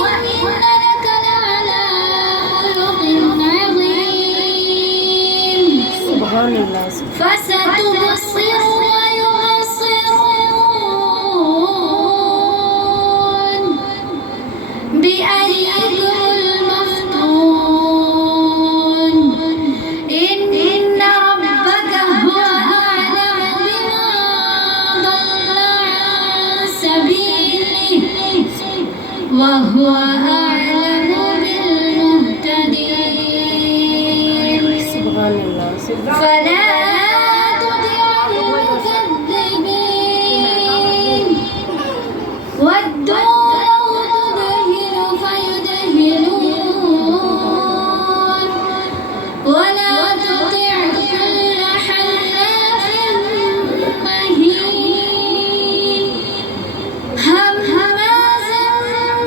لَكَ لَعَلَى خُلُقٍ عَظِيمٍ سبحان اللہ فَسَتُبْصِرُ وَيُبْصِرُونَ بِأَيِّكُمُ الْمَفْتُونُ إِنَّ رَبَّكَ هُوَ أَعْلَمُ بِمَن ضَلَّ عَن سَبِيلِهِ وَهُوَ أَعْلَمُ بِالْمُهْتَدِينَ سبحان اللہ فَلَا تُطِعِ الْمُكَذِّبِينَ وَدُّوا لَوْ تُدْهِنُ فَيُدْهِنُونَ وَلَا تُطِعْ كُلَّ حَلَّافٍ مَّهِينٍ هَمَّازٍ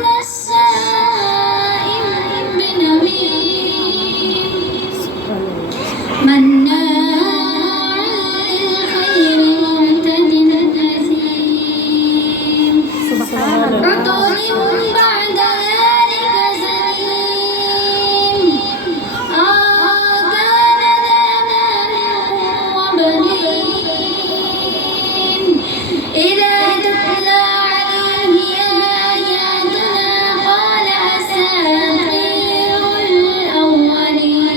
مَّشَّاءٍ بِنَمِيمٍ مَّنَّاعٍ لِّلْخَيْرِ مُعْتَدٍ أَثِيمٍ عُتُلٍّ بَعْدَ ذَلِكَ زَنِيمٍ كَانَ ذَا مَالٍ وَبَنِينَ إِذَا تُتْلَىٰ عَلَيْهِ آيَاتُنَا قَالَ أَسَاطِيرُ الْأَوَّلِينَ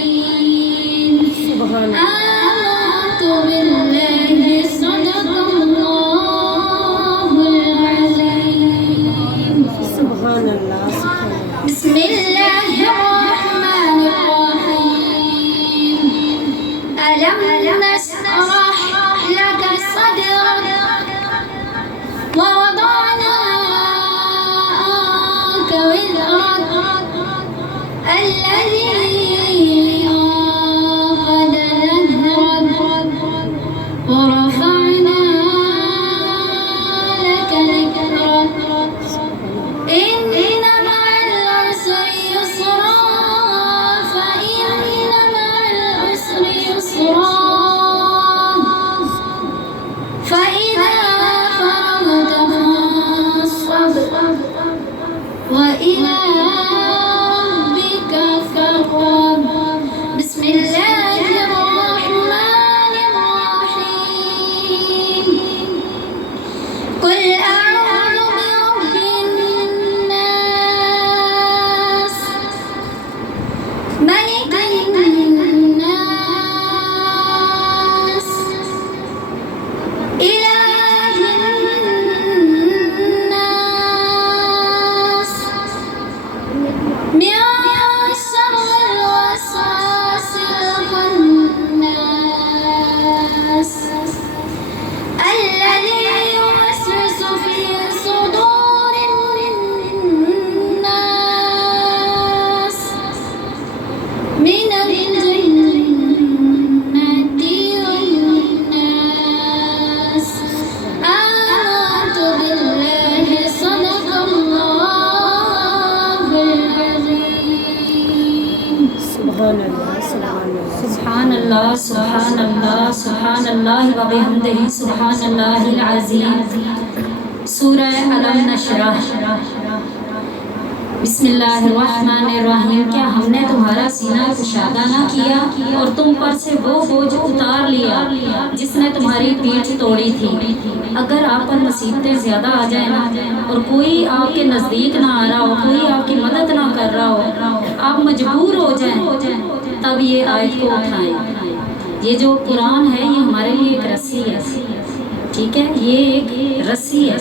آمَنتُ بِاللَّهِ صَدَقَ اللَّهُ الْعَظِيمُ سبحان اللہ بسم الله الرحمن الرحيم ألم نشرح لك صدرك ووضعنا عنك وزرك الذي أنقض ظهرك ورفعنا لك ذكرك إن مع العسر يسرا فإن مع العسر يسرا فإذا فرغت فانصب وإلى ربك فارغب بسم الله الرحمن الرحيم قل أعوذ برب الناس ملك الناس إله الناس من شر الوسواس الخناس الذي يوسوس في صدور الناس من الجنة والناس آمنت بالله صدق الله العظيم سبحان اللہ سبحان اللہ سبحان اللہ سبحان اللہ و بحمدہ سبحان اللہ العظیم سورہ علم نشرح بسم اللہ الرحمن الرحیم کیا ہم نے تمہارا سینہ کشادہ نہ کیا اور تم پر سے وہ بوجھ اتار لیا جس نے تمہاری پیٹھ توڑی تھی اگر آپ پر مصیبتیں زیادہ آ جائیں نا اور کوئی آپ کے نزدیک نہ آ رہا ہو کوئی آپ کی مدد نہ کر رہا ہو آپ مجبور ہو جائیں تب یہ آیت کو اٹھائیں یہ جو قرآن ہے یہ ہمارے لیے ایک رسی ہے ٹھیک ہے یہ ایک رسی ہے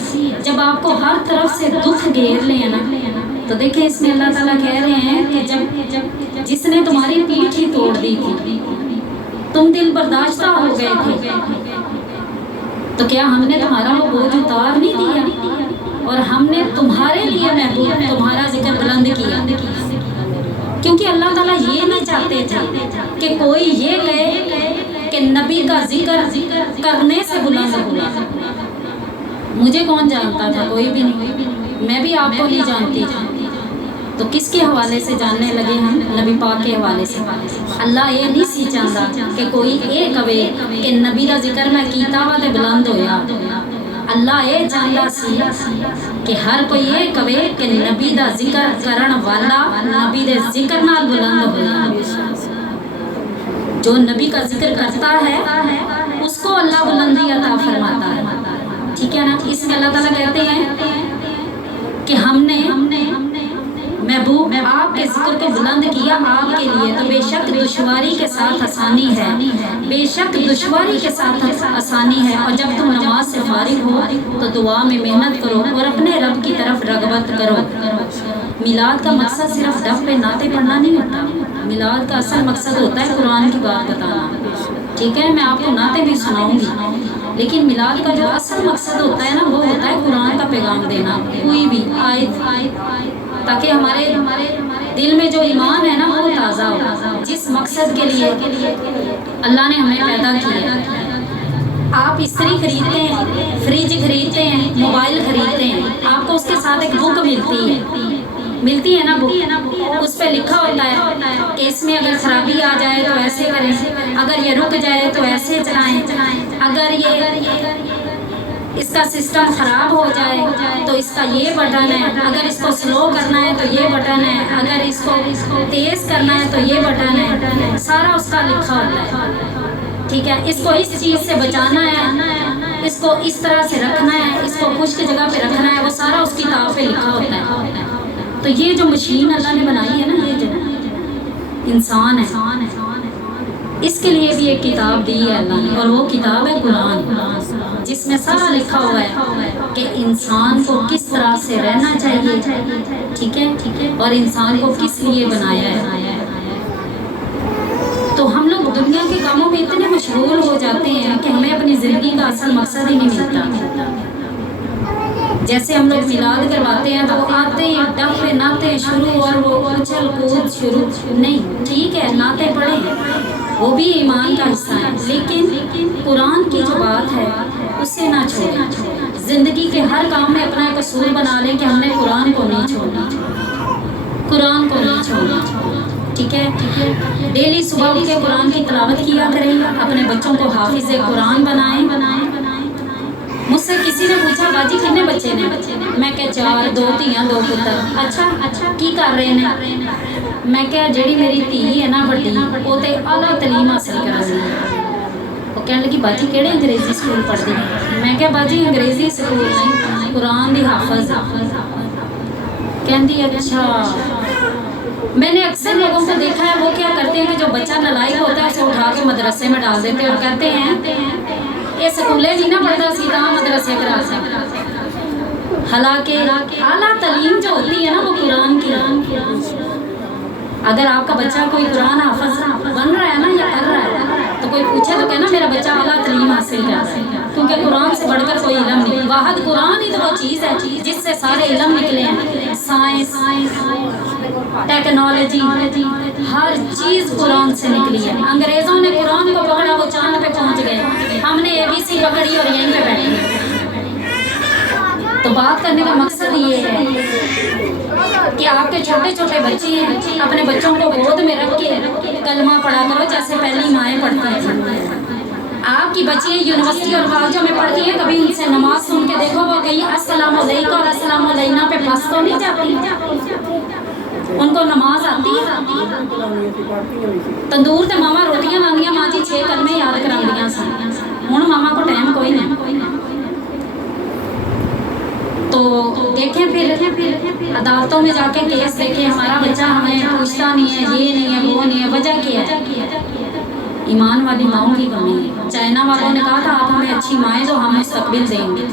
جب آپ کو ہر طرف سے دکھ گھیر لیں نا تو دیکھیں اس میں اللہ تعالیٰ کہہ رہے ہیں کہ جب جس نے تمہاری پیٹھ ہی توڑ دی تھی تم دل برداشتہ ہو گئے تھے تو کیا ہم نے تمہارا وہ بوجھ اتار نہیں دیا اور ہم نے تمہارے لیے محبوب تمہارا ذکر بلند کیا کیونکہ اللہ تعالیٰ یہ نہیں چاہتے تھے کہ کوئی یہ کہے کہ نبی کا ذکر کرنے سے بلند ہوا مجھے کون جانتا تھا کوئی بھی نہیں میں بھی آپ کو نہیں جانتی تھی تو کس کے حوالے سے جاننے لگے ہم نبی پاک کے حوالے سے اللہ یہ نہیں سی چاہتا کہ کوئی یہ کہے کہ نبی کا ذکر میں کیتا ہوا تے بلند ہویا اللہ یہ چاہتا سی کہ ہر کوئی یہ کہے کہ نبی دا ذکر کرن والا نبی دے ذکر نال بلند ہویا. جو نبی کا ذکر کرتا ہے اس کو اللہ بلندی عطا فرماتا ہے. ٹھیک ہے نا. اس میں اللہ تعالیٰ کہتے ہیں کہ ہم نے محبوب آپ کے ذکر کو بلند کیا آپ کے لیے تو بے شک دشواری کے ساتھ آسانی ہے. بے شک دشواری کے ساتھ آسانی ہے. اور جب تم نماز سے فارغ ہو تو دعا میں محنت کرو اور اپنے رب کی طرف رغبت کرو. میلاد کا مقصد صرف دف پہ نعتیں پڑھنا نہیں ہوتا. میلاد کا اصل مقصد ہوتا ہے قرآن کی بات بتانا. ٹھیک ہے. میں آپ کو نعتیں بھی سناؤں گی لیکن میلاد کا جو اصل مقصد ہوتا ہے نا وہ ہوتا ہے قرآن کا پیغام دینا. کوئی بھی آیت تاکہ ہمارے دل میں جو ایمان ہے نا وہ تازہ ہو. جس مقصد کے لیے اللہ نے ہمیں پیدا کیا. آپ استری خریدتے ہیں, فریج خریدتے ہیں, موبائل خریدتے ہیں, آپ کو اس کے ساتھ ایک بک ملتی ہے نا بک. اس پہ لکھا ہوتا ہے کہ اس میں اگر خرابی آ جائے تو ایسے کریں, اگر یہ رک جائے تو ایسے چلائیں, اگر یہ اس کا سسٹم خراب ہو جائے تو اس کا یہ بٹن ہے, اگر اس کو سلو کرنا ہے تو یہ بٹن ہے, اگر اس کو تیز کرنا ہے تو یہ بٹن ہے. سارا اس کا لکھا ہوتا ہے. ٹھیک ہے. اس کو اس چیز سے بچانا ہے, اس کو اس طرح سے رکھنا ہے, اس کو خشک جگہ پہ رکھنا ہے, وہ سارا اس کتاب پہ لکھا ہوتا ہے. تو یہ جو مشین اللہ نے بنائی ہے نا, یہ جو انسان ہے, اس کے لیے بھی ایک کتاب دی ہے اللہ نے, اور وہ کتاب ہے قرآن, جس میں سارا لکھا ہوا ہے کہ انسان کو کس طرح سے رہنا چاہیے. ٹھیک ہے. اور انسان کو کس لیے بنایا ہے. تو ہم لوگ دنیا کے کاموں میں اتنے مشغول ہو جاتے ہیں کہ ہمیں اپنی زندگی کا اصل مقصد ہی نہیں ملتا. جیسے ہم لوگ میلاد کرواتے ہیں تو آتے ہیں ڈف پہ نعتیں شروع اور وہ اچھل کود شروع. نہیں, ٹھیک ہے نعتیں پڑھیں, وہ بھی ایمان کا حصہ ہے, لیکن قرآن کی جو بات ہے اسے نہ چھوڑیں. زندگی کے ہر کام میں اپنا ایک اصول بنا لیں کہ ہم نے قرآن کو نہیں چھوڑنا, قرآن کو نہیں چھوڑنا. ٹھیک ہے. ڈیلی صبح اٹھ کے قرآن کی تلاوت کیا کریں, اپنے بچوں کو حافظ قرآن بنائیں. مجھ سے کسی نے پوچھا باجی کتنے بچے نے, میں کہ 4, 2 دھیاں 2 پتر. اچھا کی کر رہے ہیں. میں کہ جیڑی میری دھی ہے نا بڑی وہ تے اعلیٰ تعلیم حاصل کر رہی ہے. وہ کہنے لگی باجی کہڑے انگریزی اسکول پڑھتی ہے. میں کہ باجی انگریزی اسکول نہیں, قرآن دی حافظ. کہندی اچھا. میں نے اکثر لوگوں کو دیکھا ہے وہ کیا کرتے ہیں کہ جو بچہ نالائق ہوتا ہے اسے اٹھا کے مدرسے میں ڈال دیتے ہیں اور کہتے ہیں یہ سکولے نہیں نہ پڑھتا سی تاں مدرسے کرا سکتا. حالانکہ اعلیٰ تعلیم جو ہوتی ہے نا وہ قرآن کی. اگر آپ کا بچہ کوئی قرآن حافظ بن رہا ہے نا یا کر رہا ہے تو کوئی پوچھے تو کہنا میرا بچہ اعلیٰ تعلیم حاصل کر رہا ہے, کیونکہ قرآن سے بڑھ کر کوئی علم نہیں. واحد قرآن ہی تو وہ چیز ہے جس سے سارے علم نکلے ہیں. سائنس, ٹیکنالوجی, ہر چیز قرآن سے نکلی ہے. انگریزوں نے قرآن کو پکڑا وہ چاند پہ پہنچ گئے, ہم نے ABC پکڑی اور یہیں پہ بیٹھے. تو بات کرنے کا مقصد یہ ہے کہ آپ کے چھوٹے چھوٹے بچے ہیں, اپنے بچوں کو گود میں رکھ کے کلمہ پڑھا کرو جیسے پہلی مائیں پڑھتی ہیں. آپ کی بچیاں یونیورسٹی اور کالجوں میں پڑھتی ہیں, کبھی ان سے نماز سن کے دیکھو وہ کہیں السلام علیکم اور السلام علینا پہ پھنس تو نہیں جاتی. ان کو نماز آتی ہے. تندور تے ماما روٹیاں لاندیاں ماں جی 6 کلمے یاد کراندیاں سن. ہن ماما کو ٹائم کوئی نہیں. تو دیکھیں پھر عدالتوں میں جا کے کیس دیکھیں, ہمارا بچہ ہمیں پوچھتا نہیں ہے, یہ نہیں ہے, وہ نہیں ہے. وجہ کیا ہے؟ ایمان والی ماؤں کی کمی ہے. چائنا والوں نے کہا تھا آپ ہمیں اچھی مائیں دو, ہم مستقبل دیں گے.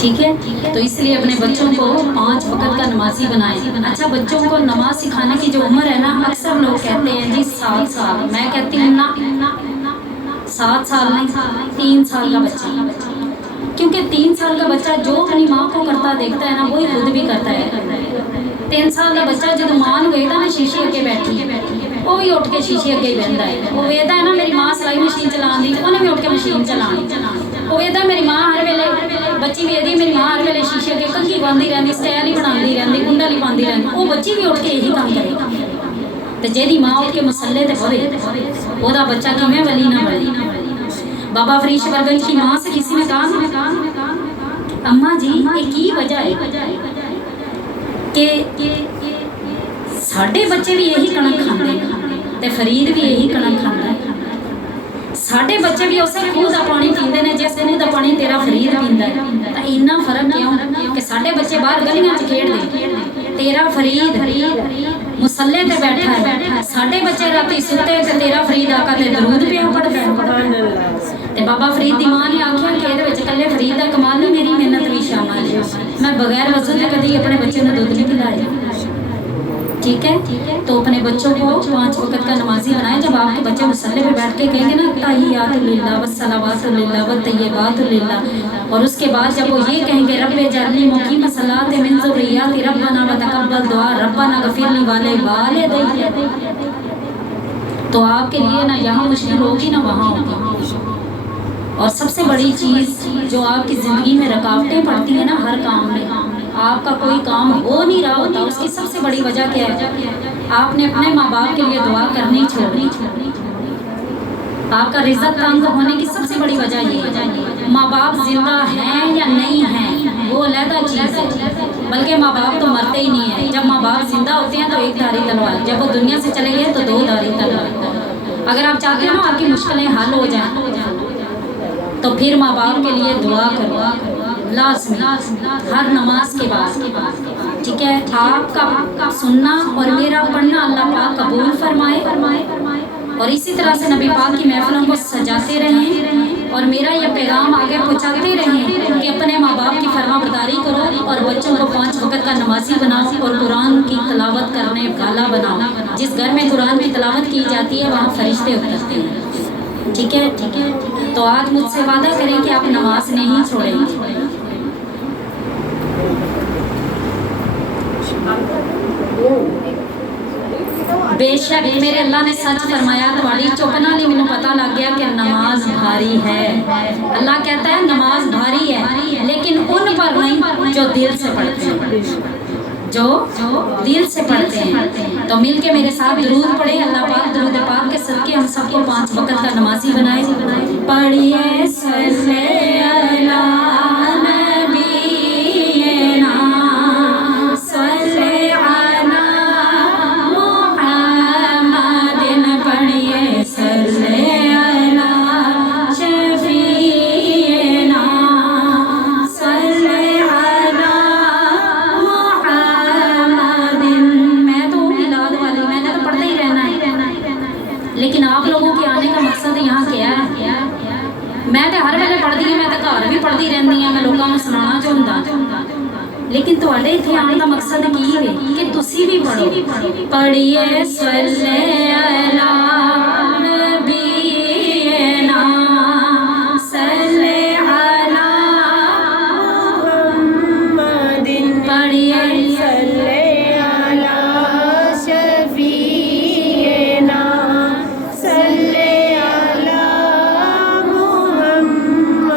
ٹھیک ہے. تو اس لیے اپنے بچوں کو 5 وقت کا نمازی بنائیں. اچھا, بچوں کو نماز سکھانے کی جو عمر ہے نا, اکثر لوگ کہتے ہیں جی 7 سال. میں کہتی ہوں نا, 7 سال نہیں, 3 سال کا بچہ. کیونکہ 3 سال کا بچہ جو اپنی ماں کو کرتا دیکھتا ہے نا وہی خود بھی کرتا ہے. 3 سال کا بچہ جب ماں ویکھدا نا شیشے اگے بیٹھی وہ بھی اٹھ کے شیشے اگے ہی بہندا ہے. وہ ویکھدا ہے نا میری ماں سلائی مشین چلاندی, انہیں بھی اٹھ کے مشین چلانی. وہ ویکھدا میری ماں ہر ویلے, بچی ویکھدی میری ماں ہر ویلے شیشے اگے کنگھی باندھی رہندی, سٹائل ہی بناندی رہندی, کنڈل ہی پاندی رہندی. وہ بچی بھی اٹھ کے یہی کام کرے گی. تے جیدی ماں اٹھ کے مصلے تے پوے, وہ دا بچہ کیویں ولی نہ بنے. बाबा फरीद शबरगंज की माँ से किसी ने कहा, अम्मा जी एक ही वजह है कि साढ़े बच्चे भी यही कणक खाते ते फरीद भी यही कणक खाता है। साढ़े बच्चे भी उस खूह का पानी पीते हैं जिस खूह का पानी तेरा फरीद पींदा है। तो इन्ना फर्क क्यों कि साढ़े बच्चे बाहर गलियां च खेलते, तेरा फरीद मुसल्ले ते बैठा है। साढ़े बच्चे राती सुते ते तेरा फरीद आका ते दरूद पिया पढ़दा है। ते बाबा फरीद दी मां ने आख्या कि इहदे विच कल्ले फरीद दा कमाल नहीं, मेरी मेहनत भी शामिल है। मैं बगैर वजू के कभी अपने बच्चे को दूध नहीं पिलाया। ठीक है, तो अपने बच्चों को 5 वक्त का नमाजी बनाए। जब आपके बच्चे मुसल्ले पे बैठ के कहेंगे ना तहियातुल्लिल्लाह वस्सलावातुल्लिल्लाह वत्तय्यिबातुल्लिल्लाह, और उसके बाद जब वो ये कहेंगे रब्बे जअलनी मुकीम सलात मिन ज़ुर्रिय्यती रब्बना व तक़ब्बल दुआ रब्बना गफ़िरली वालिदैया, तो आपके लिए ना यहाँ मुश्किल होगी ना वहाँ होगी। और सबसे बड़ी चीज़ जो आपकी ज़िंदगी में रुकावटें पड़ती है ना, हर काम में आपका कोई काम हो नहीं रहा होता, उसकी सबसे बड़ी वजह क्या है? आपने अपने माँ बाप के लिए दुआ करनी छोड़ी। आपका रिज़्क़ तंग होने की सबसे बड़ी वजह ये है। माँ बाप जिंदा हैं या नहीं हैं वो अलग चीज़ है, बल्कि माँ बाप तो मरते ही नहीं है। जब माँ बाप जिंदा होते हैं तो एक धारी तलवार, जब वो दुनिया से चले गए तो 2 धारी तलवार। अगर आप चाहते हो ना आपकी मुश्किलें हल हो जाए तो फिर माँ बाप के लिए दुआ करो लाज़मी, हर नमाज के बाद। ठीक है, आपका सुनना और मेरा पढ़ना अल्लाह पाक कबूल फरमाए, और इसी तरह से नबी पाक की महफिलों को सजाते रहें और मेरा ये पैगाम आगे पहुँचाते रहें कि अपने माँ बाप की फरमाबरदारी करो और बच्चों को 5 वक्त का नमाजी बनाओ और कुरान की तिलावत करने वाला बनाओ। जिस घर में कुरान की तिलावत की जाती है वहाँ फरिश्ते उतरते हैं। ठीक है, तो आज मुझसे वादा करें कि आप नमाज नहीं छोड़ेंगे। बेशक मेरे अल्लाह ने सच फरमाया, तुम्हारी चुप ना नहीं, मैंने पता लग गया कि नमाज भारी है। अल्लाह कहता है नमाज भारी है, लेकिन उन पर नहीं जो दिल से पढ़ते हैं, जो दिल से पढ़ते हैं। तो मिल के मेरे साथ दुरूद पढ़े। अल्लाह पाक दुरूद पाक के सदके हम सबको 5 वक्त का नमाजी बनाए। पढ़िए सल्ले अला लेकिन तुहाडे इत्थे आने का मकसद की है कि तुसी भी पढ़ो। पढ़िए सल्ले अला नबीना सल्ले अला मुहम्मदिन, पढ़िए सल्ले अला शफीना सल्ले अला मुहम्मदिन।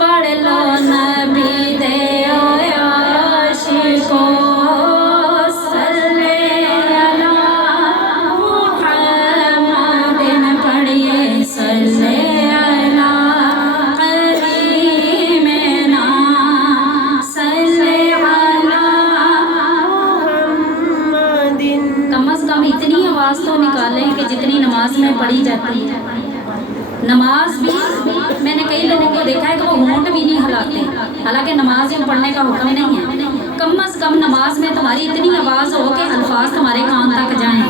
पढ़ लो नबी में पढ़ी जाती है। नमाज भी मैंने कई लोगों को देखा है कि वो होंठ भी नहीं हिलाते, हालांकि नमाज में पढ़ने का हुक्म नहीं है। कम अज कम नमाज में तुम्हारी इतनी आवाज़ हो कि अल्फाज तुम्हारे कान तक जाएं।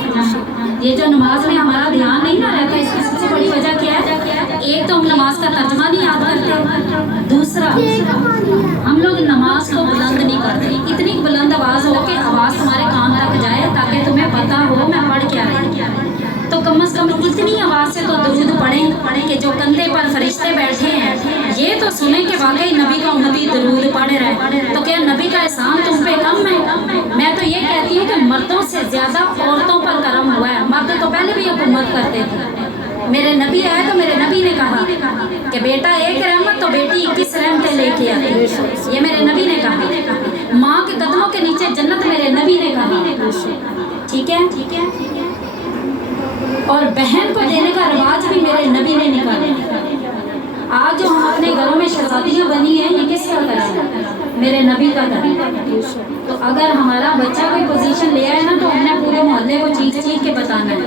ये जो नमाज में हमारा ध्यान नहीं ना रहता, इसकी सबसे बड़ी वजह क्या है? एक तो हम नमाज का तर्जमा नहीं याद करते, दूसरा हम लोग नमाज को बुलंद नहीं करते। इतनी बुलंद आवाज़ हो कि आवाज़ तुम्हारे कान तक जाए ताकि तुम्हें पता हो मैं पढ़ क्या रही। तो कम से कम इतनी आवाज़ से तो दुरूद पढ़ें कि जो कंधे पर फरिश्ते बैठे हैं ये तो सुने कि वाकई नबी का उम्मती दुरूद पढ़ रहा है। तो क्या नबी का एहसान तुम पे कम है? मैं तो ये कहती हूँ कि मर्दों से ज़्यादा औरतों पर करम हुआ है। मर्द तो पहले भी हुकूमत करते थे। मेरे नबी आए तो मेरे नबी ने कहा कि बेटा एक रहमत तो बेटी 21 रहमतें लेके आती। ये मेरे नबी ने कहा। माँ के कदमों के नीचे जन्नत मेरे नबी ने कहा। ठीक है, और बहन को देने का रिवाज भी मेरे नबी ने निकाला। शादियाँ बनी हैं ये किसका करम है? मेरे नबी का करम है। तो अगर हमारा बच्चा कोई पोजीशन ले आए ना तो हमने पूरे मोहल्ले को चीख चीख के बताना है।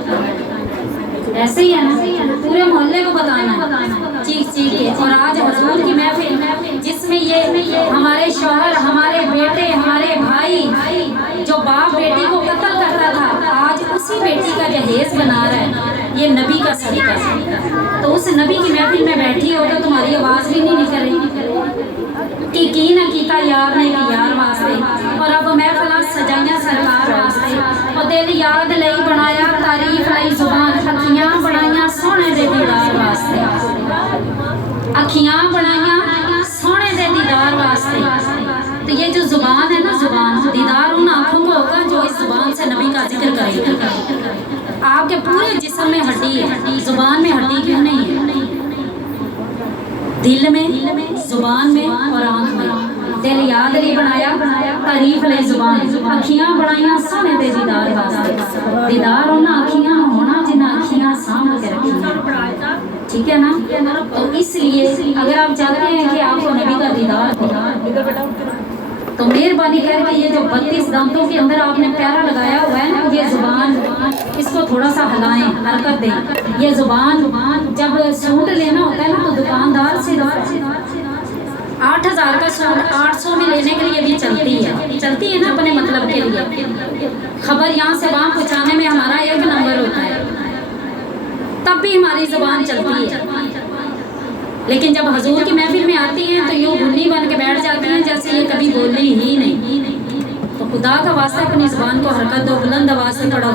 ऐसे ही है ना, पूरे मोहल्ले को बताना है चीख चीख के। और आज हजूर की महफिल जिसमें ये हमारे शौहर, हमारे बेटे, हमारे भाई जो बाप बेटी को कत्ल करता था आज उसी बेटी का जहेज बना रहा है, ये नबी का सदका है। तो उस नबी की महफिल में बैठी हो तो तुम्हारी आवाज़ भी नहीं निकलेगी की न कीता यार ने की यार वास्ते। और अब महफिल सजाइया सरकार वास्ते और दिल याद लई बनाया तारीफ लई जुबान, अखियां बनाइया सोने दे दीदार वास्ते, अखियां बनाइया सोने दे दीदार वास्ते। तो ये जो जुबान है ना, जुबान दीदार उन आँखों को होगा जो इस जुबान से नबी का जिक्र करेगी। आपके पूरे जिस्म में हड्डी है, जुबान में हड्डी क्यों नहीं है? दिल में, जुबान में और आँख में। दिल याद नहीं बनाया तारीफ ले जुबान, अखियां बनाइया सोने दे दीदार वास्ते। दीदार उन्हें अखियां होना जिन्हें अखियां सामने के रखी, ठीक है ना? तो इसलिए अगर आप चाहते हैं कि आपको नबी का दीदार हो तो मेहरबानी करके ये जो 32 दांतों के अंदर आपने प्यारा लगाया हुआ है ना, ये जुबान इसको थोड़ा सा हिलाएं, हरकत दें। ये जुबान जब सूट लेना होता है ना तो दुकानदार से 8,000 का सूट 800 में लेने के लिए भी चलती है ना अपने मतलब के लिए। खबर यहाँ से वहाँ पहुँचाने में हमारा एक नंबर होता है, तब भी हमारी जुबान चलती है। लेकिन जब हजूर की महफिल में आती हैं तो यूँ गुल्ली बन के बैठ जाती हैं जैसे ये कभी बोली ही नहीं। तो खुदा का वास्ता अपनी जुबान को हरकत दो, बुलंद आवाज़ से पढ़ो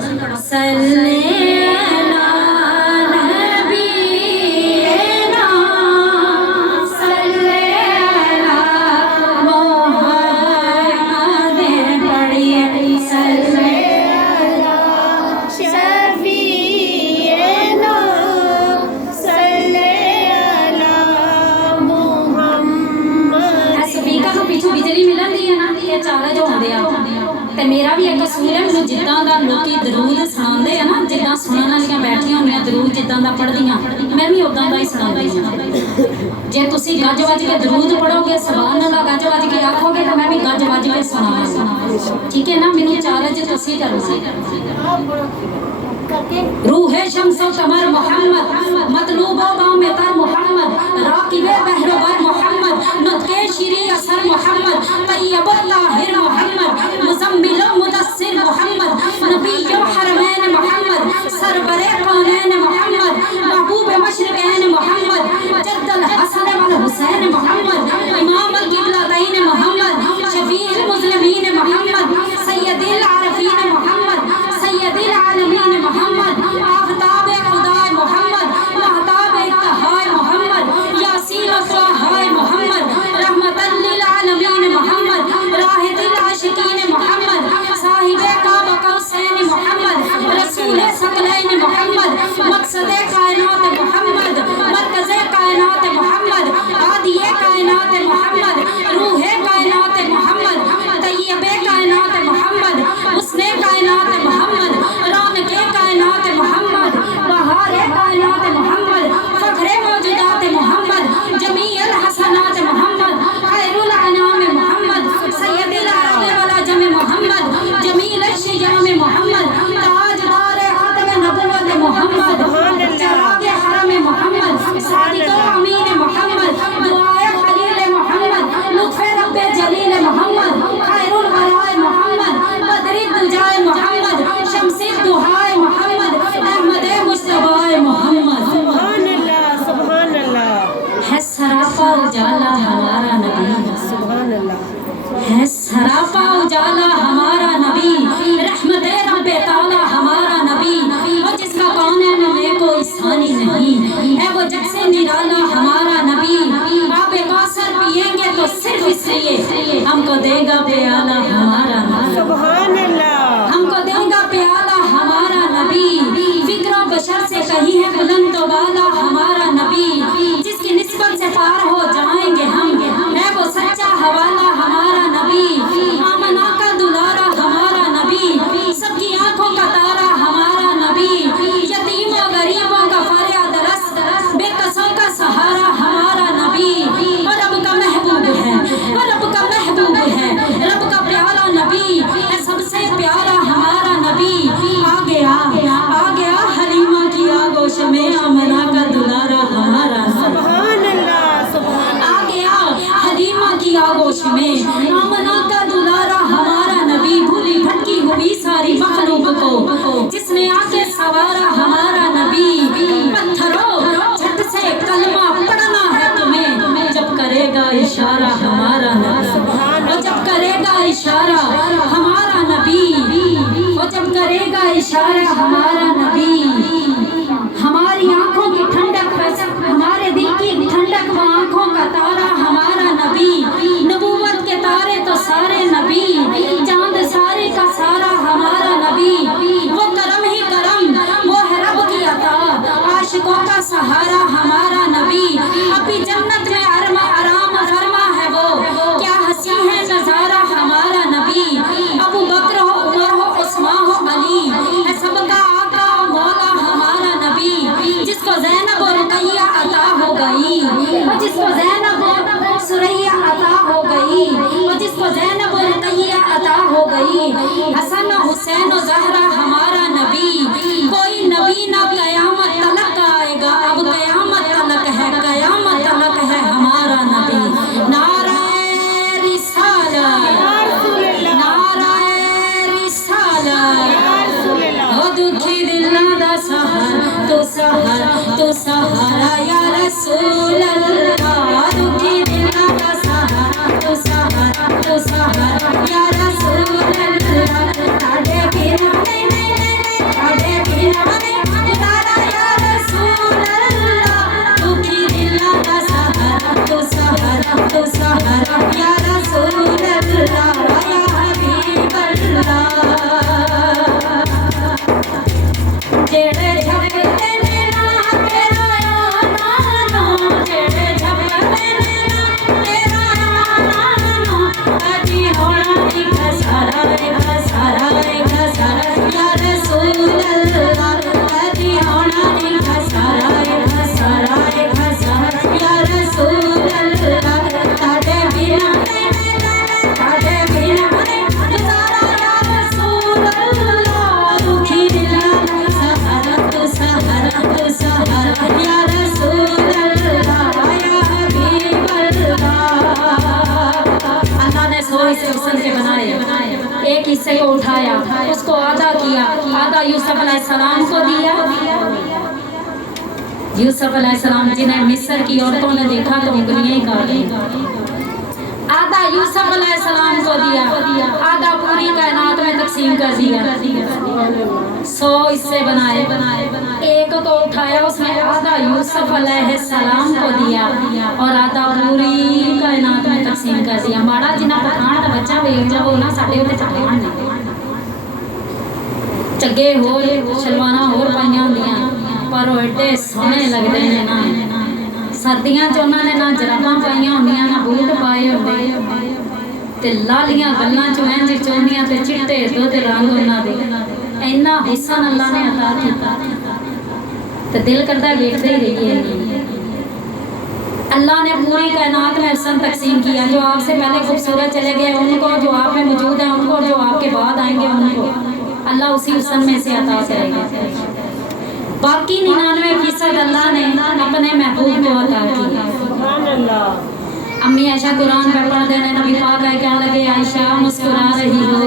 ਤੇ ਮੇਰਾ ਵੀ ਇੱਕ ਅਸੂਲ ਹੈ, ਮੈਨੂੰ ਜਿੱਦਾਂ ਦਾ ਲੋਕੀ ਦਰੂਦ ਸੁਣਾਉਂਦੇ ਆ ਨਾ, ਜਿੱਦਾਂ ਸੁਣਨ ਵਾਲੀਆਂ ਬੈਠੀਆਂ ਹੁੰਦੀਆਂ ਦਰੂਦ ਜਿੱਦਾਂ ਦਾ ਪੜ੍ਹਦੀਆਂ ਮੈਂ ਵੀ ਉਦਾਂ ਦਾ ਹੀ ਸੁਣਾਉਂਦੀ ਹਾਂ। ਜੇ ਤੁਸੀਂ ਗੱਜ ਵੱਜ ਕੇ ਦਰੂਦ ਪੜੋਗੇ, ਸੁਭਾਨ ਅੱਲਾਹ ਗੱਜ ਵੱਜ ਕੇ ਆਖੋਗੇ ਤਾਂ ਮੈਂ ਵੀ ਗੱਜ ਵੱਜ ਕੇ ਸੁਣਾਵਾਂਗੀ, ਠੀਕ ਹੈ ਨਾ? ਮੈਨੂੰ ਚਾਰਜ ਤੁਸੀਂ ਕਰਨਾ। रूहे शम्सो कमर मोहम्मद, मतलूबो गाँव में तर मोहम्मद, राकिबे बहरोबर मोहम्मद, नुत्के शीरी असर मोहम्मद, तैयबो ताहिर मोहम्मद, मुज़म्मिलो मुदस्सिर मोहम्मद, नबीयो हरमैन मोहम्मद, सरवरे कौनैन मोहम्मद, महबूब मशरिकैन मोहम्मद, जद्दल हसन वल हुसैन मोहम्मद, इमाम अल क़िबलतैन मोहम्मद, शफीउल मुज़लिमीन मोहम्मद, सय्यदुल आरिफीन मोहम्मद, सय्यदुल आलमीन मोहम्मद, आफ़ताब खुदाए मोहम्मद, महताब इत्तहाए मोहम्मद, यासीन स्वाहाए मोहम्मद, रहमतल लिल आलमीन मोहम्मद, राहिदुल आशिकीन मोहम्मद, साहिबे काबा कौसैन मोहम्मद, रसूल सकलैन मोहम्मद, मकसदे कायनात मोहम्मद, मरकज़े कायनात मोहम्मद, हादिये कायनात मोहम्मद, रूहे कायनात मोहम्मद, तैयबे कायनात मोहम्मद, हुस्ने कायनात मोहम्मद, रौनके कायनात मोहम्मद, बहारे कायनात मोहम्मद, फखरे मौजूदात मोहम्मद, जमीअल हसनात मोहम्मद, खैरुल अनाम मोहम्मद, सय्यदुल अरब वल अजम मोहम्मद, जमील अश्शियाम मोहम्मद, ताजदार आदम नबुव्वत मोहम्मद, चिराग हरम मोहम्मद, सादिक अमीन मोहम्मद, दुआए खलील मोहम्मद, लुत्फ़े रब्बे जलील मोहम्मद, खैरुल वराए मोहम्मद, बदरी दुजाए मोहम्मद, शम्सी दुहाए मोहम्मद, अहमदे मुस्तफाए मोहम्मद। सुभान अल्लाह है सरापा उजाला हमारा नबी, सुभान अल्लाह है सरापा उजाला हमारा नबी, रहमते रब्बे ताला हमारा नबी, वो जिसका कौनैन में कोई सानी नहीं है, वो जग से निराला हमारा नबी। आप कौसर पिएंगे तो सिर्फ इसलिए हमको देगा प्याला हमारा नबी, सुभान अल्लाह हमको देगा प्याला हमारा नबी, फिक्र बशर से कहीं है बुलंद तो वाला हमारा नबी, जिसकी निस्बत से पार हो जाएंगे हम, है वो सच्चा हवाला हमारा नबी, आमना का दुलारा हमारा नबी, सबकी आंखों का तारा हमारा नबी, यतीमों गरीबों का फरियाद रस, बेकसों का सहारा हमारा नबी, और अब का आगोश में, आमना का दुलारा हमारा नबी, भूली भटकी हुई सारी मखलूक को जिसने आके सवारा हमारा नबी। पत्थरों झट से कलमा पढ़ना है तुम्हें, जब करेगा इशारा हमारा नबी, और जब करेगा इशारा हमारा नबी, और जब करेगा इशारा हमारा नबी। हमारी आंखों की ठंडक, हमारे दिल की ठंडक, वो आंखों का तारा हमारा नबी। नबूवत के तारे तो सारे नबी, चांद सारे का सारा हमारा नबी। वो करम ही करम, वो है रब की अता, आशिकों का सहारा हमारा नबी। अभी जन्नत में आराम फरमा है वो, क्या हंसी है नजारा हमारा नबी। अबू बकर हो, उमर हो, उस्मान हो, अली है सबका आका मौला हमारा नबी। जिसको ज़ैनब और रुकैया अता हो गई, और जिसको ज़ैनब और सुरैया अता हो गई, और जिसको ज़ैनब और रुकैया अता हो गई। हसन हुसैन और ज़हरा हमारा नबी। कोई नबी ना कयामत तलक आएगा, अब कयामत तलक है, कयामत तलक है हमारा नबी। नाराए रिसालत, नाराए रिसालत। ओ दुखी दिलां दा सहारा, तू सहारा, तू सहारा या रसूल अल्लाह। दुखी दिलां दा सहारा, तू सहारा, तू सहारा या रसूल अल्लाह। ताड़े बिना ताड़े बिना तारा या रसूल अल्लाह। दुखी दिलां दा सहारा, तू सहारा, तू सहारा या रसूल अल्लाह, या हबीब अल्लाह। जेड़े झपते ने ना तेरा नानो, जेड़े झपते ने ना तेरा नानो, अजी होना एक सारा या रसूल अल्लाह। अजी होना एक सारा या रसूल अल्लाह। ताड़े बिना ताड़े बिना गुजारा या रसूल अल्लाह। दुखी दिलां दा सहारा, तू सहारा, तू सहारा या रसूल अल्लाह, या हबीब अल्लाह। अल्लाह ने 100 हिस्से हुस्न के बनाए, एक हिस्से को उठाया, उसको आधा किया, आधा यूसुफ अलैहिस्सलाम को दिया। यूसुफ अलैहिस्सलाम जिन्हें मिस्र की औरतों ने देखा तो उंगलियां ही काट दी। आधा यूसुफ अलैहिस्सलाम को दिया, आधा पूरी कायनात में तकसीम कर दिया। 100 हिस्से बनाए, एक को उठाया, उसमें आधा यूसुफ अलैहिस्सलाम को दिया और आधा पूरी कायनात में तकसीम कर दिया। माड़ा जिन्ना पठान का बच्चा वेख जाओ ना, साडे उत्ते चढ़ान ने चगे होर शलवाना होर पाइयां होंदियां, पर वो एडे सोहने लगदे ने ना। सर्दियां च उन्होंने ना जराबां पाइयां होंदियां, ना बूट पाए होंदे, ते लालियां गल्लां च इंज चोंदियां ते चिट्टे दुध रंग उन्हां दे। इन्ना हुस्न अल्लाह ने अता कीता ते दिल करदा वेखदे ही रहिए। अल्लाह ने पूरी कायनात में हुस्न तकसीम किया, जो आपसे पहले खूबसूरत चले गए उनको, जो आप में मौजूद है उनको, जो आपके बाद आएंगे उनको अल्लाह उसी हुस्न में से अता करेगा। बाकी 99% अल्लाह ने अपने महबूब को अता किया। अम्मी आयशा कुरान का पढ़ देने नबी पाक है, क्या लगे आयशा मुस्कुरा रही हो।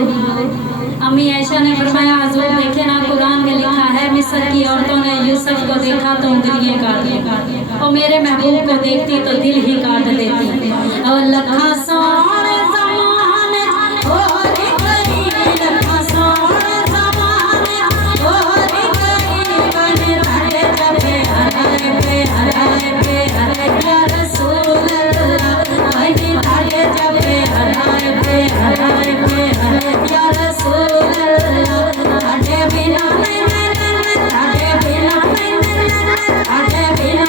अम्मी आयशा ने फरमाया, हुजूर देखे ना कुरान में लिखा है, मिस्र की औरतों ने यूसुफ को देखा तो उंगलियां काट दी, और मेरे महबूब को देखती तो दिल ही काट देती। और लखा सोने ज़माने और गई, लखा सोने ज़माने और गई, बने बने जबे हराए पे हराए पे हराए या रसूल अल्लाह। बने बने जबे हराए पे हराए पे हराए या रसूल अल्लाह। ताड़े बिना ताड़े बिना ताड़े बिना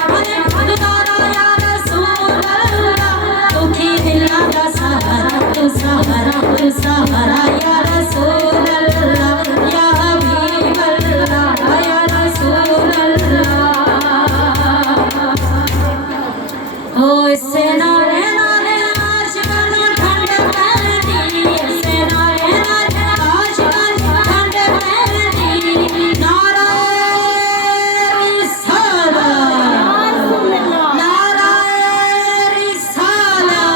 गुजारा या रसूल अल्लाह। दुखी दिलां दा सहारा, तू सहारा, तू सहारा या रसूल अल्लाह, या हबीब अल्लाह, या रसूल अल्लाह। हो इससे नारे नारे आशिकां नूं ठंड पैंदी, इससे नारे नारे आशिकां नूं ठंड पैंदी। नाराए रिसालत, नाराए रिसालत।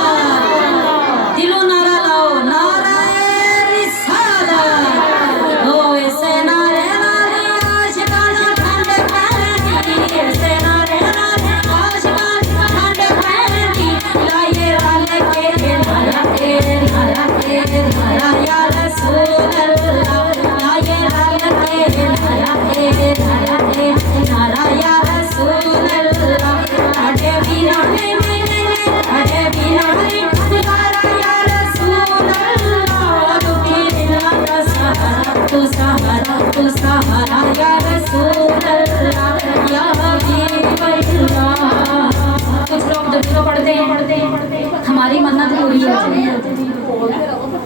मन्नत पूरी हो जाए,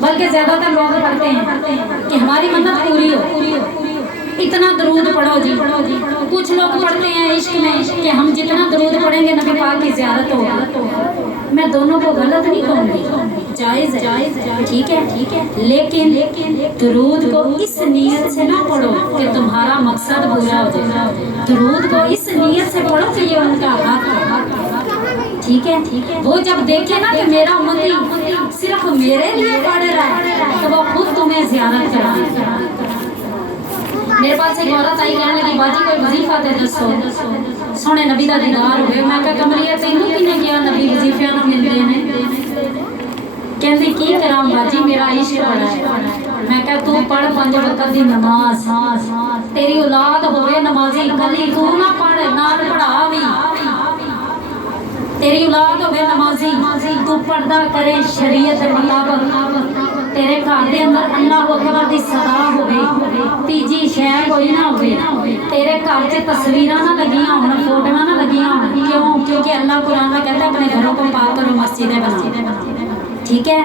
बल्कि ज्यादातर लोग पढ़ते हैं कि हमारी मन्नत पूरी हो, इतना दरूद पढ़ो जी। कुछ लोग पढ़ते हैं इश्क में कि हम जितना दरूद पढ़ेंगे नबी पाक की ज़ियारत होगी। मैं दोनों को गलत नहीं कहूँगी, जायज़ है, ठीक है, लेकिन दरूद को इस नीयत से ना पढ़ो कि तुम्हारा मकसद पूरा हो जाए। दरूद को इस नीयत से पढ़ो कि ये उनका हक है, ठीक है। वो जब देखे ना कि मेरा उम्मती सिर्फ मेरे लिए पढ़ रहा है तो वो खुद तुम्हें ज़ियारत कराएगा। मेरे पास एक औरत आई, कहने लगी बाजी कोई वजीफा दे दसो सोने नबी का दीदार होवे। मैं क्या कमरिया तेनू किने गया नबी वजीफिया ना मिलते हैं। कहती की करा बाजी मेरा इश्क बड़ा है। मैं क्या तू पढ़ 5 वक्त की नमाज, तेरी औलाद होवे नमाजी, कली तू ना पढ़ नाल पढ़ा भी, तेरी औलाद होवे नमाजी, तू पर्दा करे शरीयत के मुताबिक, तेरे घर के अंदर अल्लाह अकबर की सदा होवे, तीजी शह कोई ना होवे, तेरे घर से तस्वीर ना लगियां होन, फोटो ना लगियां होन। क्यों? क्योंकि अल्लाह कुरान में कहता है अपने घरों को पाक करो, मस्जिदें बनाओ, ठीक है।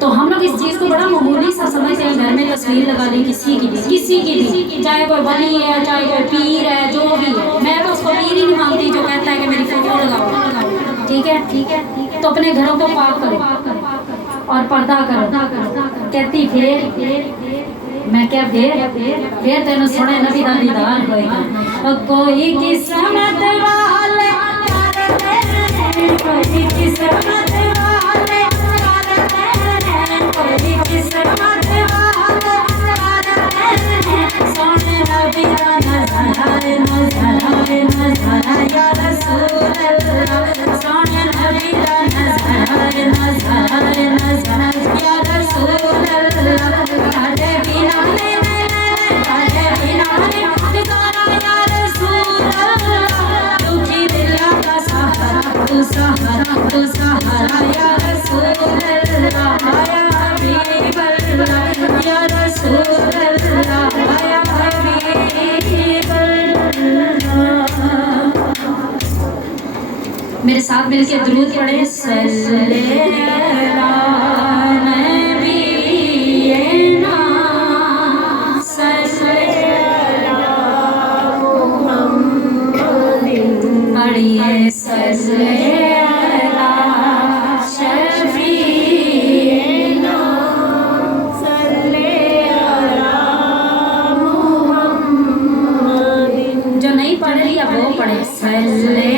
तो हम लोग इस चीज़ को बड़ा मामूली सा समझते हैं, घर में तस्वीर लगा ली किसी की भी, चाहे कोई वली है चाहे कोई पीर है, जो भी है। मैं तो उसको पीर ही नहीं मानती जो कहता है कि मेरी फोटो लगाओ, ठीक है। तो अपने घरों को पाक करो और पर्दा करो। कहती फिर मैं क्या फिर तेन सोने नबी दा दीदार होएगा। कोई किस्मत वाले कोई किस्मत वाले कोई किस्मत सोने नबी दा नज़ारा या रसूल अल्लाह, सोने नबी दा नज़ारा या रसूल अल्लाह। काटे बिना गुजारा या रसूल अल्लाह, दुखी दिल का सहारा तू सहारा या रसूल अल्लाह, या हबीब अल्लाह या रसूल अल्लाह, या हबीब अल्लाह। मेरे साथ मिलके दुरूद पढ़े, जो नहीं पढ़ लिया वो पढ़े सल्ले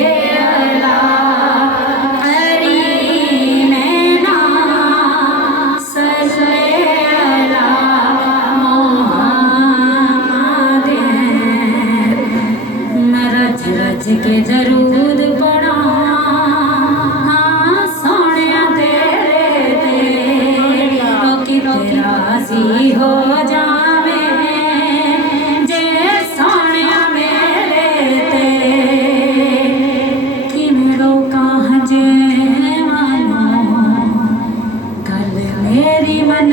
के दरूद पढ़ा हाँ सोने तेरे ते कि राजी हो जावे जे सोने मेरे ते कि मेरो कहाँ जे मानो कल मेरी मन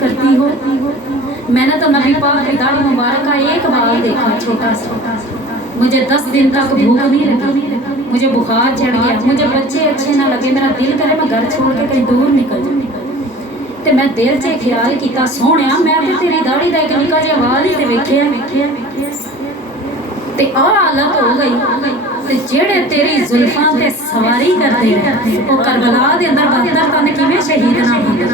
करती हो। मैंने तो नबी पाक की दाढ़ी मुबारक का एक बाल देखा छोटा सा, मुझे 10 दिन तक भूख नहीं लगी, मुझे बुखार चढ़ गया, मुझे बच्चे अच्छे ना लगे, मेरा दिल करे मैं घर छोड़ के कहीं दूर निकल जाऊँ। तो मैं दिल से ख्याल किया सोहणिया मैं तो तेरी दाढ़ी का एक निक्का जिहा वाल ही वेखिया ते आ हालत हो गई ते जेड़े तेरी जुल्फां ते सवारी करते रहे वो करबला दे अंदर बदतर तन किवें शहीद ना होंदे।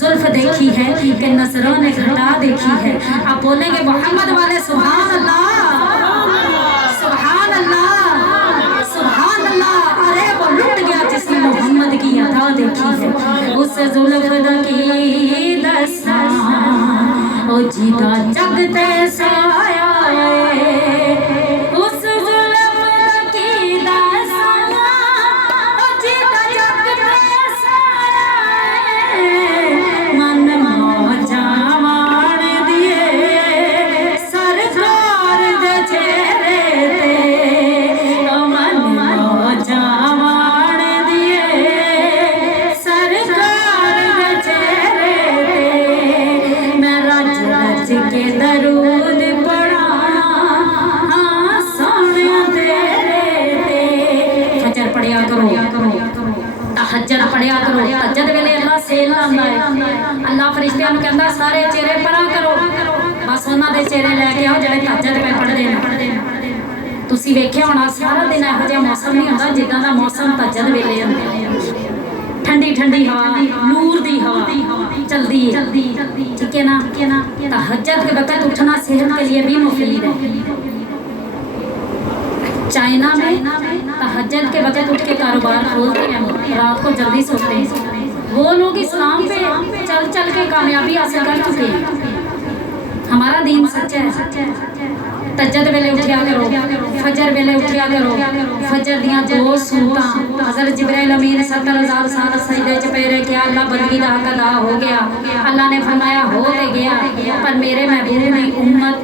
जुल्फ देखी है कि नजरों ने घटा देखी है। आप बोलेंगे मोहम्मद वाले सुभान अल्लाह सुभान अल्लाह सुभान अल्लाह। अरे वो लुट गया जिसने मोहम्मद की अदा देखी है। उस जुल्फ की दसा ओ जीता जग तैसा आया उस जुल्फ की दसा ओ जीता जग तैसा आया तहज्जुद वेले अल्लाह सेल लांदा है। अल्लाह फरिश्तियां नूं कहंदा सारे चेहरे परा करो, बस उन्हां दे चेहरे लैके आओ जिहड़े तहज्जुद पे पढ़दे ने। तुसीं वेखिया होना सारा दिन इहो जिहा मौसम नहीं हुंदा जिद्दां दा मौसम तहज्जुद वेले हुंदा। ठंडी ठंडी हवा, नूर दी हवा चलदी है, ठीक है ना। तहज्जुद के वक्त उठना सेहत के लिए भी मुफीद है। चाइना में तहज्जुद के वक्त उठ के कारोबार खोलते हैं, रात को जल्दी सोते हैं। वो लोग इस्लाम पे चल चल के कामयाबी हासिल कर चुके हैं। हमारा दीन सच्चा है। तहज्जुद वेले उठिया करो, फजर वेले उठिया करो। फजर दियां 2 सुन्नतां हज़रत जिब्राइल अमीन 70,000 साल सजदे च पे रहे, क्या अल्लाह बंदगी दा हक अदा हो गया? अल्लाह ने फरमाया हो ते गया, पर मेरे महबूब दी उम्मत